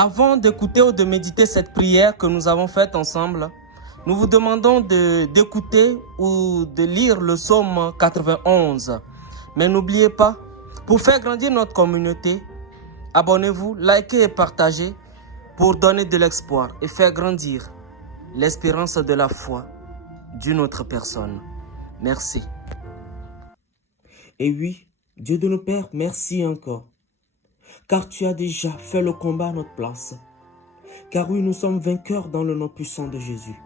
Avant d'écouter ou de méditer cette prière que nous avons faite ensemble, nous vous demandons d'écouter ou de lire le psaume 91. Mais n'oubliez pas, pour faire grandir notre communauté, abonnez-vous, likez et partagez pour donner de l'espoir et faire grandir l'espérance de la foi d'une autre personne. Merci. Et oui, Dieu de nos pères, merci encore, car tu as déjà fait le combat à notre place. Car oui, nous sommes vainqueurs dans le nom puissant de Jésus.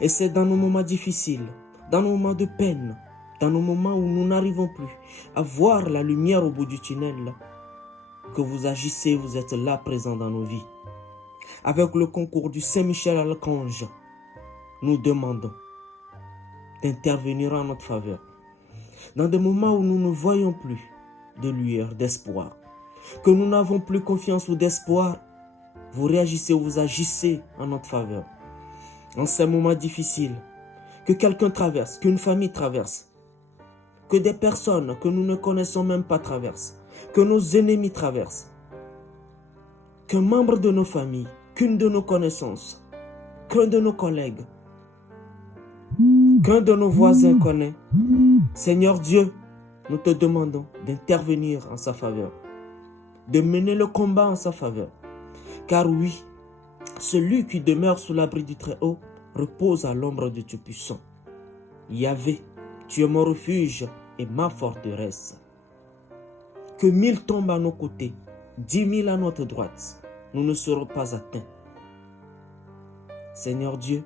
Et c'est dans nos moments difficiles, dans nos moments de peine, dans nos moments où nous n'arrivons plus à voir la lumière au bout du tunnel, que vous agissez, vous êtes là présent dans nos vies. Avec le concours du Saint-Michel Archange, nous demandons d'intervenir en notre faveur. Dans des moments où nous ne voyons plus de lueur, d'espoir, que nous n'avons plus confiance ou d'espoir, vous réagissez ou vous agissez en notre faveur. En ces moments difficiles, que quelqu'un traverse, qu'une famille traverse, que des personnes que nous ne connaissons même pas traversent, que nos ennemis traversent, qu'un membre de nos familles, qu'une de nos connaissances, qu'un de nos collègues, qu'un de nos voisins connaît. Seigneur Dieu, nous te demandons d'intervenir en sa faveur, de mener le combat en sa faveur. Car oui, celui qui demeure sous l'abri du Très-Haut repose à l'ombre du Tout-Puissant. Yahvé, tu es mon refuge et ma forteresse. Que 1000 tombent à nos côtés, 10 000 à notre droite, nous ne serons pas atteints. Seigneur Dieu,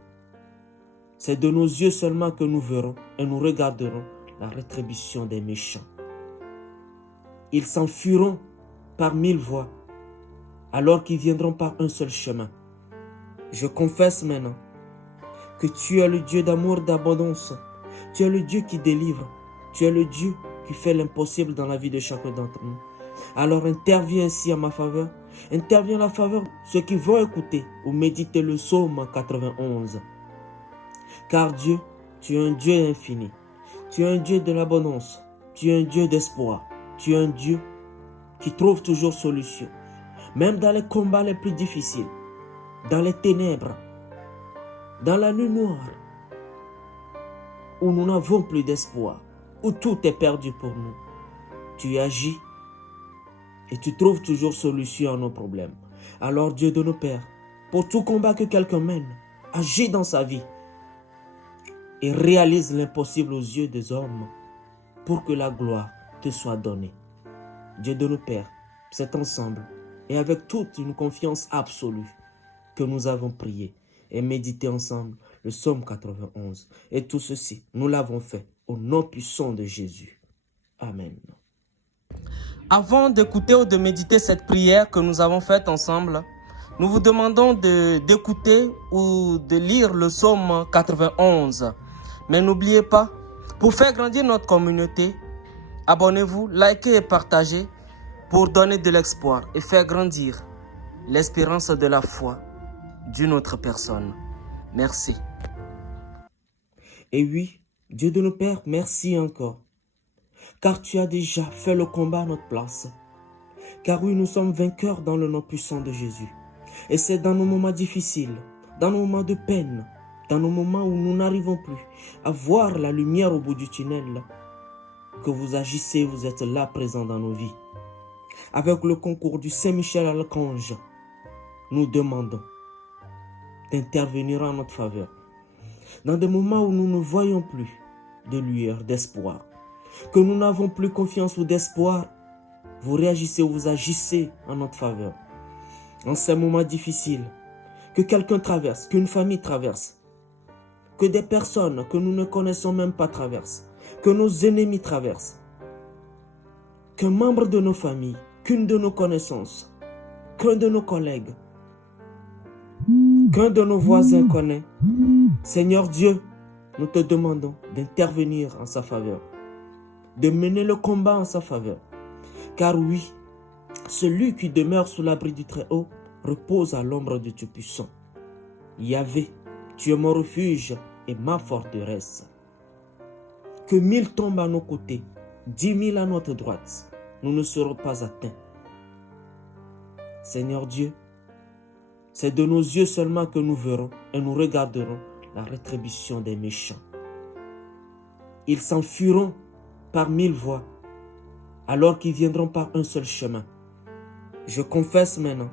c'est de nos yeux seulement que nous verrons et nous regarderons la rétribution des méchants. Ils s'enfuiront par 1000 voies, alors qu'ils viendront par un seul chemin. Je confesse maintenant que tu es le Dieu d'amour, d'abondance. Tu es le Dieu qui délivre. Tu es le Dieu qui fait l'impossible dans la vie de chacun d'entre nous. Alors interviens ainsi en ma faveur. Interviens en la faveur de ceux qui vont écouter ou méditer le psaume 91. Car Dieu, tu es un Dieu infini. Tu es un Dieu de l'abondance. Tu es un Dieu d'espoir. Tu es un Dieu qui trouve toujours solution. Même dans les combats les plus difficiles, dans les ténèbres, dans la nuit noire, où nous n'avons plus d'espoir, où tout est perdu pour nous, tu agis et tu trouves toujours solution à nos problèmes. Alors Dieu de nos pères, pour tout combat que quelqu'un mène, agis dans sa vie et réalise l'impossible aux yeux des hommes pour que la gloire te soit donnée. Dieu de nos pères, c'est ensemble et avec toute une confiance absolue que nous avons prié et médité ensemble le psaume 91. Et tout ceci, nous l'avons fait au nom puissant de Jésus. Amen. Avant d'écouter ou de méditer cette prière que nous avons faite ensemble, nous vous demandons d'écouter ou de lire le psaume 91. Mais n'oubliez pas, pour faire grandir notre communauté, abonnez-vous, likez et partagez pour donner de l'espoir et faire grandir l'espérance de la foi d'une autre personne. Merci. Et oui, Dieu de nos pères, merci encore, car tu as déjà fait le combat à notre place. Car oui, nous sommes vainqueurs dans le nom puissant de Jésus. Et c'est dans nos moments difficiles, dans nos moments de peine, dans nos moments où nous n'arrivons plus à voir la lumière au bout du tunnel, que vous agissez, vous êtes là présent dans nos vies. Avec le concours du Saint-Michel Archange, nous demandons d'intervenir en notre faveur. Dans des moments où nous ne voyons plus de lueur, d'espoir, que nous n'avons plus confiance ou d'espoir, vous réagissez ou vous agissez en notre faveur. En ces moments difficiles, que quelqu'un traverse, qu'une famille traverse, que des personnes que nous ne connaissons même pas traversent, que nos ennemis traversent, qu'un membre de nos familles, qu'une de nos connaissances, qu'un de nos collègues, qu'un de nos voisins connaît. Seigneur Dieu, nous te demandons d'intervenir en sa faveur, de mener le combat en sa faveur. Car oui, celui qui demeure sous l'abri du Très-Haut repose à l'ombre du Tout-Puissant. Yahvé, tu es mon refuge et ma forteresse. Que 1000 tombent à nos côtés, 10 000 à notre droite, nous ne serons pas atteints. Seigneur Dieu, C'est de nos yeux seulement que nous verrons et nous regarderons la rétribution des méchants. Ils s'enfuiront par 1000 voies, alors qu'ils viendront par un seul chemin. Je confesse maintenant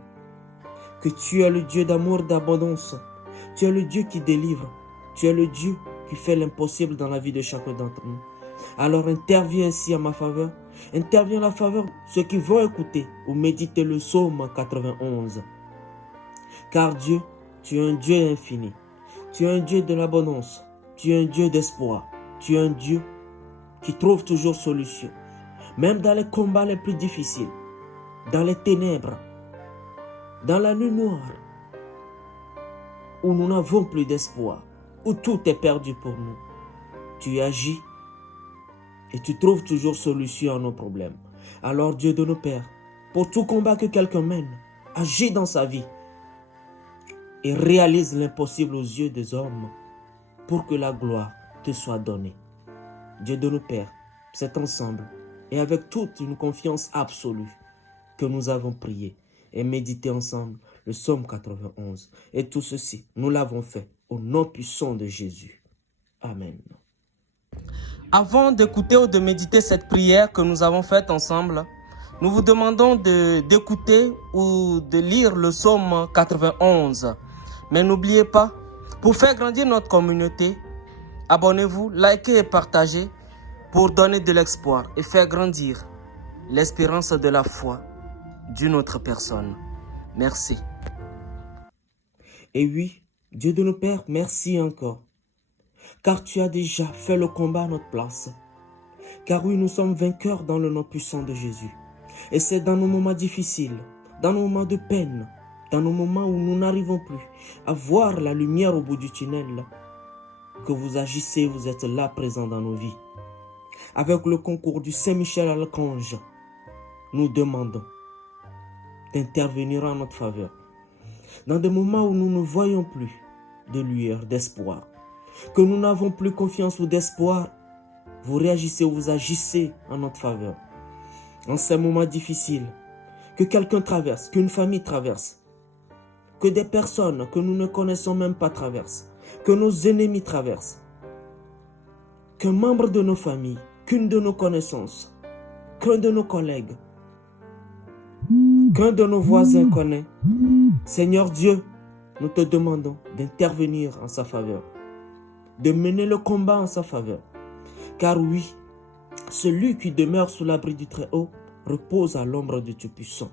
que tu es le Dieu d'amour, d'abondance. Tu es le Dieu qui délivre. Tu es le Dieu qui fait l'impossible dans la vie de chacun d'entre nous. Alors interviens ainsi à ma faveur. Interviens à la faveur de ceux qui vont écouter ou méditer le psaume 91. Car Dieu, tu es un Dieu infini. Tu es un Dieu de l'abondance. Tu es un Dieu d'espoir. Tu es un Dieu qui trouve toujours solution. Même dans les combats les plus difficiles, dans les ténèbres, dans la nuit noire, où nous n'avons plus d'espoir, où tout est perdu pour nous. Tu agis et tu trouves toujours solution à nos problèmes. Alors Dieu de nos pères, pour tout combat que quelqu'un mène, agis dans sa vie et réalise l'impossible aux yeux des hommes pour que la gloire te soit donnée. Dieu de nos pères, c'est ensemble et avec toute une confiance absolue que nous avons prié et médité ensemble le psaume 91. Et tout ceci, nous l'avons fait au nom puissant de Jésus. Amen. Avant d'écouter ou de méditer cette prière que nous avons faite ensemble, nous vous demandons d'écouter ou de lire le psaume 91. Mais n'oubliez pas, pour faire grandir notre communauté, abonnez-vous, likez et partagez pour donner de l'espoir et faire grandir l'espérance de la foi d'une autre personne. Merci. Et oui, Dieu de nos pères, merci encore. Car tu as déjà fait le combat à notre place. Car oui, nous sommes vainqueurs dans le nom puissant de Jésus. Et c'est dans nos moments difficiles, dans nos moments de peine, dans nos moments où nous n'arrivons plus à voir la lumière au bout du tunnel, que vous agissez, vous êtes là présent dans nos vies. Avec le concours du Saint-Michel-Archange, nous demandons d'intervenir en notre faveur. Dans des moments où nous ne voyons plus de lueur, d'espoir, que nous n'avons plus confiance ou d'espoir, vous réagissez ou vous agissez en notre faveur. En ces moments difficiles, que quelqu'un traverse, qu'une famille traverse, que des personnes que nous ne connaissons même pas traversent, que nos ennemis traversent, qu'un membre de nos familles, qu'une de nos connaissances, qu'un de nos collègues, qu'un de nos voisins connaît. Seigneur Dieu, nous te demandons d'intervenir en sa faveur, de mener le combat en sa faveur. Car oui, celui qui demeure sous l'abri du Très-Haut repose à l'ombre du Tout-Puissant.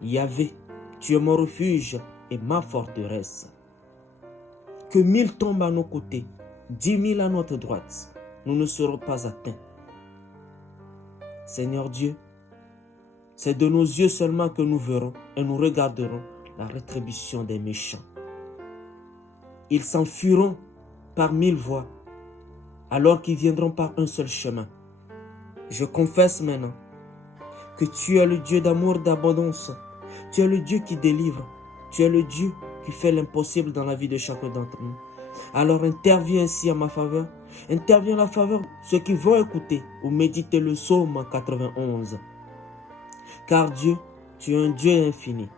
Yahvé, tu es mon refuge et ma forteresse. Que 1000 tombent à nos côtés, 10 000 à notre droite, nous ne serons pas atteints. Seigneur Dieu, c'est de nos yeux seulement que nous verrons et nous regarderons la rétribution des méchants. Ils s'enfuiront par 1000 voies, alors qu'ils viendront par un seul chemin. Je confesse maintenant que tu es le Dieu d'amour, d'abondance. Tu es le Dieu qui délivre. Tu es le Dieu qui fait l'impossible dans la vie de chacun d'entre nous. Alors interviens ainsi à ma faveur. Interviens à la faveur de ceux qui vont écouter ou méditer le psaume 91. Car Dieu, tu es un Dieu infini.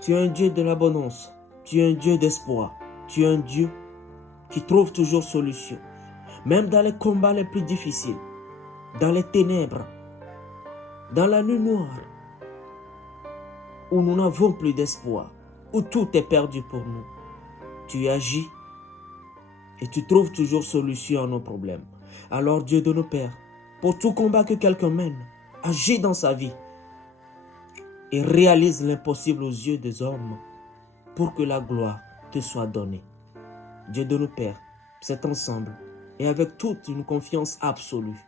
Tu es un Dieu de l'abondance. Tu es un Dieu d'espoir. Tu es un Dieu qui trouve toujours solution. Même dans les combats les plus difficiles, dans les ténèbres, dans la nuit noire, où nous n'avons plus d'espoir, où tout est perdu pour nous. Tu agis et tu trouves toujours solution à nos problèmes. Alors Dieu de nos pères, pour tout combat que quelqu'un mène, agis dans sa vie et réalise l'impossible aux yeux des hommes pour que la gloire te soit donnée. Dieu de nos pères, c'est ensemble et avec toute une confiance absolue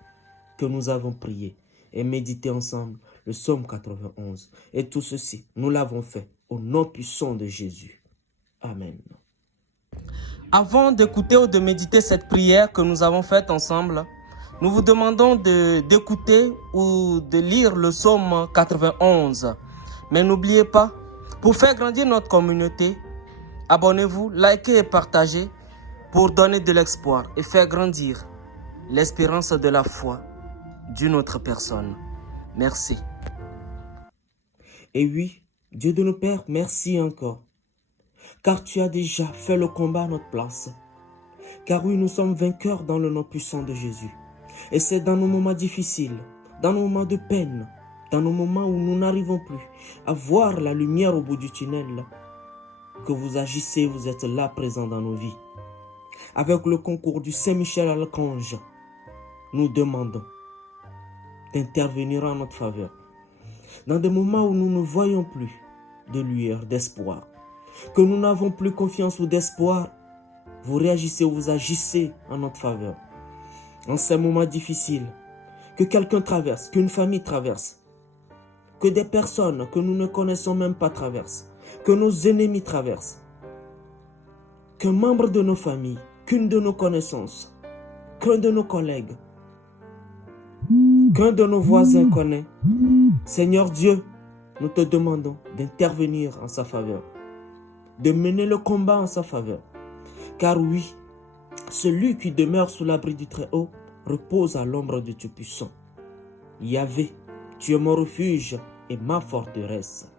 que nous avons prié et médité ensemble le psaume 91. Et tout ceci, nous l'avons fait au nom puissant de Jésus. Amen. Avant d'écouter ou de méditer cette prière que nous avons faite ensemble, nous vous demandons d'écouter ou de lire le psaume 91. Mais n'oubliez pas, pour faire grandir notre communauté, abonnez-vous, likez et partagez pour donner de l'espoir et faire grandir l'espérance de la foi d'une autre personne. Merci. Et oui, Dieu de nos pères, merci encore. car tu as déjà fait le combat à notre place. Car oui, nous sommes vainqueurs dans le nom puissant de Jésus. Et c'est dans nos moments difficiles, dans nos moments de peine, dans nos moments où nous n'arrivons plus à voir la lumière au bout du tunnel, que vous agissez, vous êtes là présent dans nos vies. Avec le concours du Saint-Michel Archange, nous demandons d'intervenir en notre faveur. Dans des moments où nous ne voyons plus de lueur, d'espoir, que nous n'avons plus confiance ou d'espoir, vous réagissez, vous agissez en notre faveur. En ces moments difficiles, que quelqu'un traverse, qu'une famille traverse, que des personnes que nous ne connaissons même pas traversent, que nos ennemis traversent, qu'un membre de nos familles, qu'une de nos connaissances, qu'un de nos collègues, qu'un de nos voisins connaît. Seigneur Dieu, nous te demandons d'intervenir en sa faveur, de mener le combat en sa faveur. Car oui, celui qui demeure sous l'abri du Très-Haut repose à l'ombre du Tout-Puissant. Yahvé, tu es mon refuge et ma forteresse.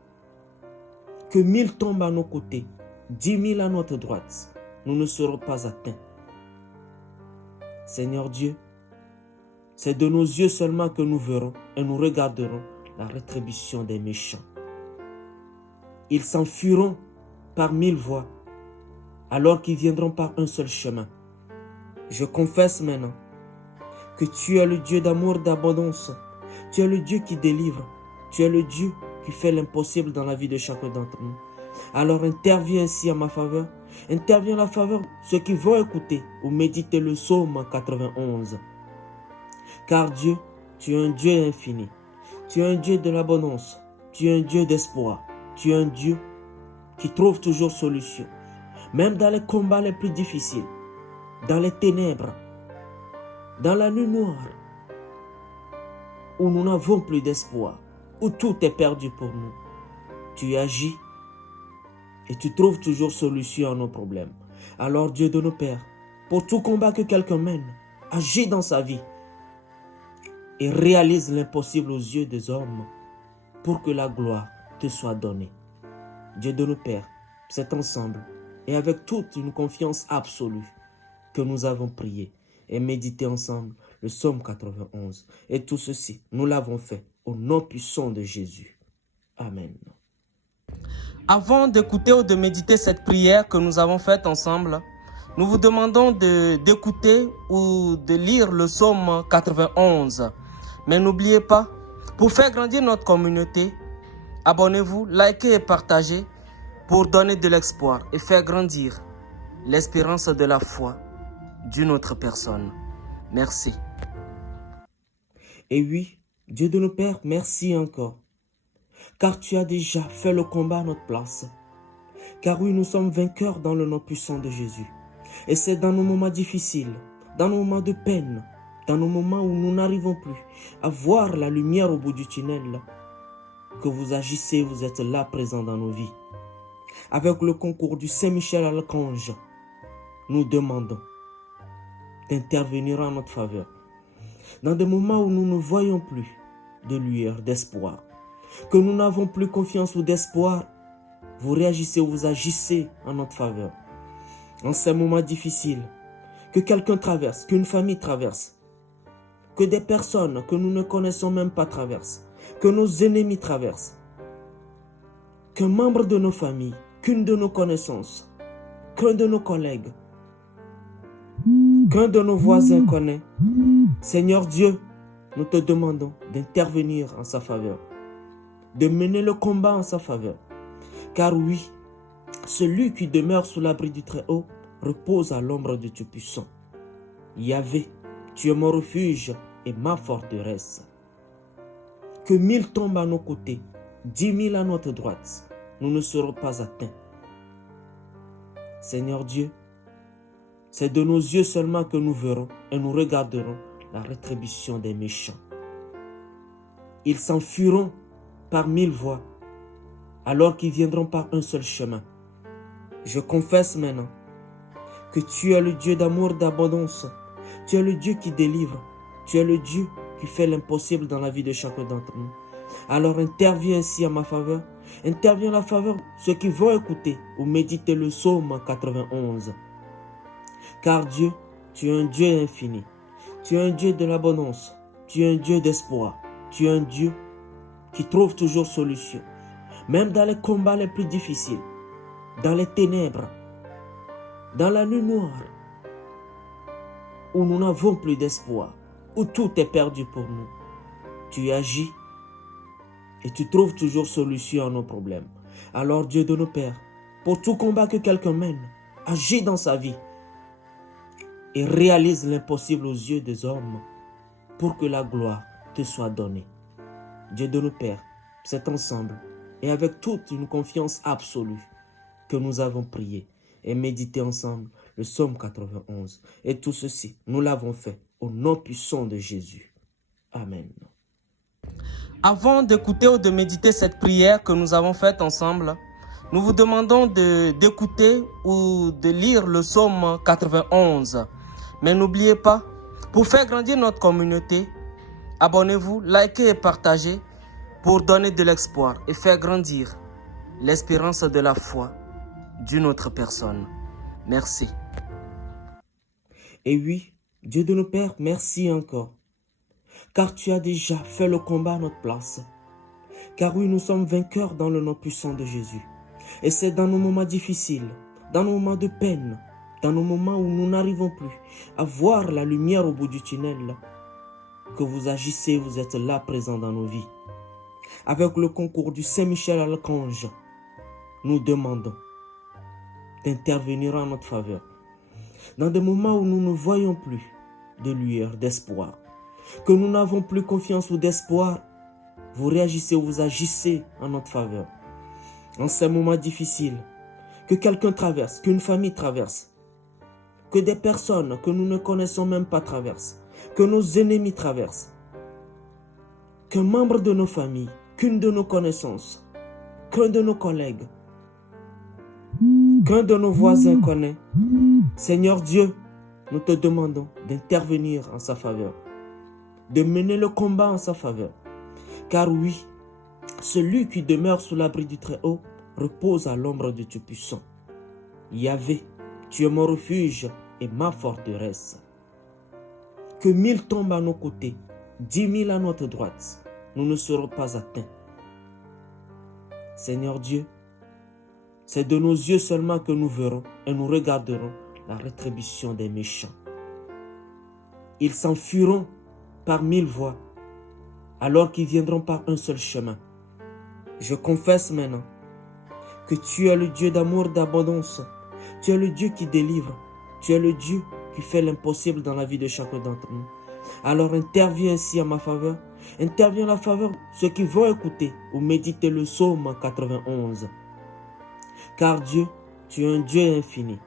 Que 1000 tombent à nos côtés, 10 000 à notre droite, nous ne serons pas atteints. Seigneur Dieu, c'est de nos yeux seulement que nous verrons et nous regarderons la rétribution des méchants. Ils s'enfuiront par 1000 voies, alors qu'ils viendront par un seul chemin. Je confesse maintenant que tu es le Dieu d'amour, d'abondance. Tu es le Dieu qui délivre. Tu es le Dieu qui fait l'impossible dans la vie de chacun d'entre nous. Alors interviens ainsi en ma faveur. Interviens en la faveur de ceux qui vont écouter ou méditer le psaume 91. Car Dieu, tu es un Dieu infini. Tu es un Dieu de l'abondance. Tu es un Dieu d'espoir. Tu es un Dieu qui trouve toujours solution. Même dans les combats les plus difficiles, dans les ténèbres, dans la nuit noire, où nous n'avons plus d'espoir, où tout est perdu pour nous, tu agis et tu trouves toujours solution à nos problèmes. Alors Dieu de nos pères, pour tout combat que quelqu'un mène, agis dans sa vie et réalise l'impossible aux yeux des hommes pour que la gloire te soit donnée. Dieu de nos pères, c'est ensemble et avec toute une confiance absolue que nous avons prié et médité ensemble le psaume 91. Et tout ceci, nous l'avons fait au nom puissant de Jésus. Amen. Avant d'écouter ou de méditer cette prière que nous avons faite ensemble, nous vous demandons d'écouter ou de lire le psaume 91. Mais n'oubliez pas, pour faire grandir notre communauté, abonnez-vous, likez et partagez pour donner de l'espoir et faire grandir l'espérance de la foi d'une autre personne. Merci. Et oui, Dieu de nos pères, merci encore. Car tu as déjà fait le combat à notre place. Car oui, nous sommes vainqueurs dans le nom puissant de Jésus. Et c'est dans nos moments difficiles, dans nos moments de peine, dans nos moments où nous n'arrivons plus à voir la lumière au bout du tunnel, que vous agissez, vous êtes là présent dans nos vies. Avec le concours du Saint-Michel Archange, nous demandons d'intervenir en notre faveur. Dans des moments où nous ne voyons plus de lueur, d'espoir, que nous n'avons plus confiance ou d'espoir, vous réagissez, vous agissez en notre faveur. En ces moments difficiles, que quelqu'un traverse, qu'une famille traverse, que des personnes que nous ne connaissons même pas traversent, que nos ennemis traversent, qu'un membre de nos familles, qu'une de nos connaissances, qu'un de nos collègues, qu'un de nos voisins connaît. Seigneur Dieu, nous te demandons d'intervenir en sa faveur, de mener le combat en sa faveur. Car oui, celui qui demeure sous l'abri du Très-Haut repose à l'ombre du Tout-Puissant. Yahvé, tu es mon refuge et ma forteresse. Que 1000 tombent à nos côtés, 10 000 à notre droite, nous ne serons pas atteints. Seigneur Dieu, c'est de nos yeux seulement que nous verrons et nous regarderons la rétribution des méchants. Ils s'enfuiront par 1000 voies, alors qu'ils viendront par un seul chemin. Je confesse maintenant que tu es le Dieu d'amour, d'abondance. Tu es le Dieu qui délivre. Tu es le Dieu qui fait l'impossible dans la vie de chacun d'entre nous. Alors interviens ainsi en ma faveur. Interviens en la faveur de ceux qui vont écouter ou méditer le psaume 91. Car Dieu, tu es un Dieu infini. Tu es un Dieu de l'abondance. Tu es un Dieu d'espoir. Tu es un Dieu qui trouve toujours solution. Même dans les combats les plus difficiles, dans les ténèbres, dans la nuit noire, où nous n'avons plus d'espoir, où tout est perdu pour nous. Tu agis et tu trouves toujours solution à nos problèmes. Alors Dieu de nos pères, pour tout combat que quelqu'un mène, agis dans sa vie et réalise l'impossible aux yeux des hommes pour que la gloire te soit donnée. Dieu de nos pères, c'est ensemble et avec toute une confiance absolue que nous avons prié et médité ensemble le psaume 91. Et tout ceci, nous l'avons fait au nom puissant de Jésus. Amen. Avant d'écouter ou de méditer cette prière que nous avons faite ensemble, nous vous demandons d'écouter ou de lire le psaume 91. Mais n'oubliez pas, pour faire grandir notre communauté, abonnez-vous, likez et partagez pour donner de l'espoir et faire grandir l'espérance de la foi d'une autre personne. Merci. Et oui, Dieu de nos pères, merci encore. Car tu as déjà fait le combat à notre place. Car oui, nous sommes vainqueurs dans le nom puissant de Jésus. Et c'est dans nos moments difficiles, dans nos moments de peine, dans nos moments où nous n'arrivons plus à voir la lumière au bout du tunnel, que vous agissez, vous êtes là présent dans nos vies. Avec le concours du Saint-Michel Archange, nous demandons d'intervenir en notre faveur. Dans des moments où nous ne voyons plus de lueur, d'espoir, que nous n'avons plus confiance ou d'espoir, vous réagissez, vous agissez en notre faveur. En ces moments difficiles, que quelqu'un traverse, qu'une famille traverse, que des personnes que nous ne connaissons même pas traversent, que nos ennemis traversent, qu'un membre de nos familles, qu'une de nos connaissances, qu'un de nos collègues, qu'un de nos voisins connaît. Seigneur Dieu, nous te demandons d'intervenir en sa faveur, de mener le combat en sa faveur. Car oui, celui qui demeure sous l'abri du Très-Haut repose à l'ombre du Tout-Puissant. Yahvé, tu es mon refuge et ma forteresse. Que 1000 tombent à nos côtés, 10 000 à notre droite, nous ne serons pas atteints. Seigneur Dieu, c'est de nos yeux seulement que nous verrons et nous regarderons la rétribution des méchants. Ils s'enfuiront par 1000 voies, alors qu'ils viendront par un seul chemin. Je confesse maintenant que tu es le Dieu d'amour, d'abondance. Tu es le Dieu qui délivre. Tu es le Dieu qui fait l'impossible dans la vie de chacun d'entre nous. Alors interviens ainsi en ma faveur. Interviens en la faveur de ceux qui vont écouter ou méditer le psaume 91. Car Dieu, tu es un Dieu infini.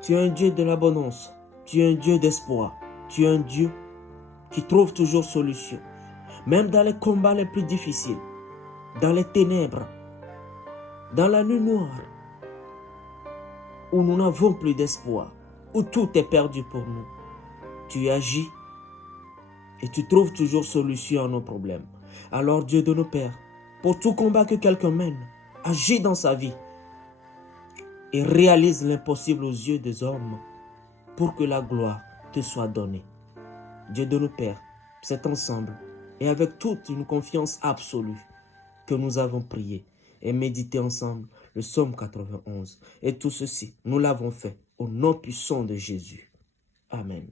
Tu es un Dieu de l'abondance. Tu es un Dieu d'espoir. Tu es un Dieu qui trouve toujours solution. Même dans les combats les plus difficiles, dans les ténèbres, dans la nuit noire, où nous n'avons plus d'espoir, où tout est perdu pour nous. Tu agis et tu trouves toujours solution à nos problèmes. Alors Dieu de nos pères, pour tout combat que quelqu'un mène, agis dans sa vie et réalise l'impossible aux yeux des hommes pour que la gloire te soit donnée. Dieu de nos pères, c'est ensemble et avec toute une confiance absolue que nous avons prié et médité ensemble le psaume 91. Et tout ceci, nous l'avons fait au nom puissant de Jésus. Amen.